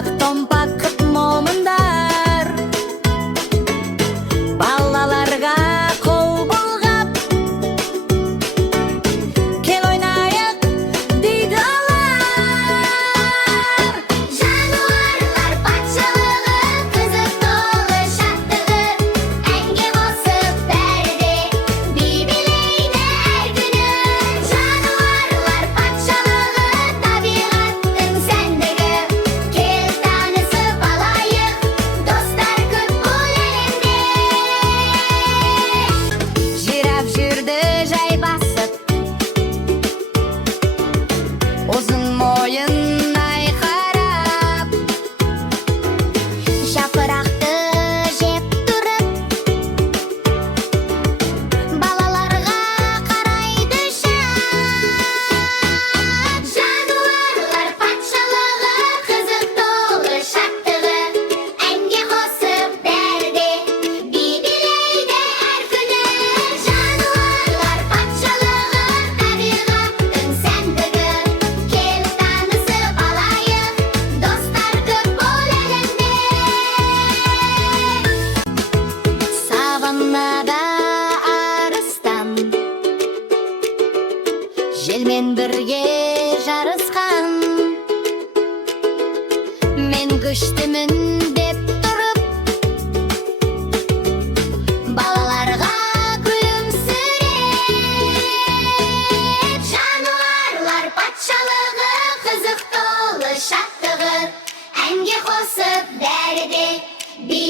Ак томпак момундар балаларга кол болгап кел ойнайык дейди алар. Жануарлар патшалыгы кызык толы шаттыгы әңге басып бәрде би-билейді әр күні. Жануарлар патшалыгы табиғаттың сәндігі кел танысып алайық достар көп бұл әлемде. Жираф жүрді жай басып ұзын мойын айқарап Жапырақты жеп тұрып балаларға қарайды шат. Жануарлар патшалығы қызық толы шаттығы әнге қосып бәрде би-билейді әр күні. Жануарлар патшалығы табиғаттың сәндігі кел танысып алайық достар көп бұл әлемде. Саваннада арыстан желмен бірге жарысқан. Мен күштімін деп тұрып балаларға күлімсіреп. Жануарлар патшалығы қызық толы шаттығы әнге қосып бәрде би